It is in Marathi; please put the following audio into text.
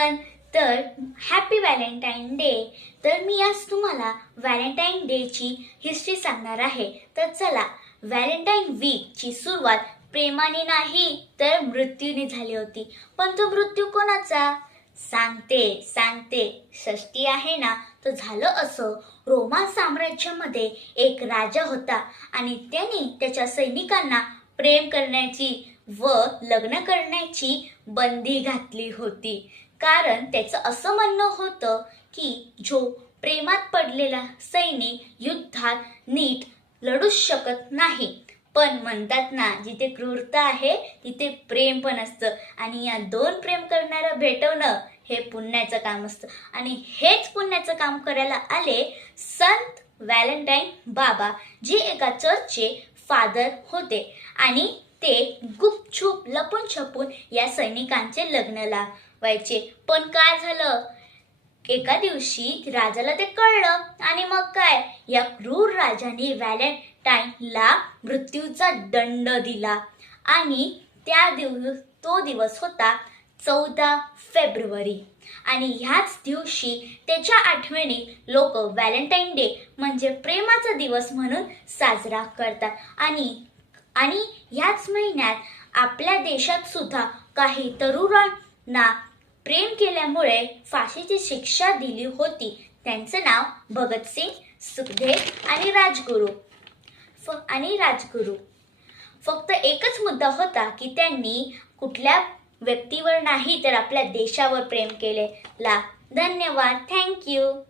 एव्हरीवन. तर हॅपी व्हॅलेंटाईन डे. तर मी आज तुम्हाला व्हॅलेंटाईन डेची हिस्ट्री सांगणार आहे. तर चला, व्हॅलेंटाईन वीकची सुरुवात प्रेमाने नाही तर मृत्यूने झाली होती. पण तो मृत्यू कोणाचा? सांगते. षष्टी आहे ना. तर झालं असं, रोमा साम्राज्यामध्ये एक राजा होता आणि त्याने त्याच्या सैनिकांना प्रेम करण्याची व लग्न करण्याची बंदी घातली होती. कारण त्याचं असं म्हणणं होतं की जो प्रेमात पडलेला सैनिक युद्धात नीट लढूच शकत नाही. पण म्हणतात ना, जिथे क्रूरता आहे तिथे प्रेम पण असतं आणि या दोन प्रेम करणारं भेटवणं हे पुण्याचं काम असतं. आणि हेच पुण्याचं काम करायला आले संत व्हॅलेंटाईन बाबा, जे एका चर्चचे फादर होते आणि ते गुपचूप लपून छपून या सैनिकांचे लग्न लावायचे. पण काय झालं, एका दिवशी राजाला ते कळलं आणि मग काय, या क्रूर राजाने व्हॅलेंटाईनला मृत्यूचा दंड दिला. आणि तो दिवस होता 14 फेब्रुवारी. आणि ह्याच दिवशी त्याच्या आठवणी लोक व्हॅलेंटाईन डे म्हणजे प्रेमाचा दिवस म्हणून साजरा करतात. आणि ह्याच महिन्यात आपल्या देशात सुद्धा काही तरुणांना प्रेम केल्यामुळे फाशीची शिक्षा दिली होती. त्यांचं नाव भगतसिंग, सुखदेव आणि राजगुरू. फक्त एकच मुद्दा होता की त्यांनी कुठल्या व्यक्तीवर नाही तर आपल्या देशावर प्रेम केलेला. धन्यवाद. थँक्यू.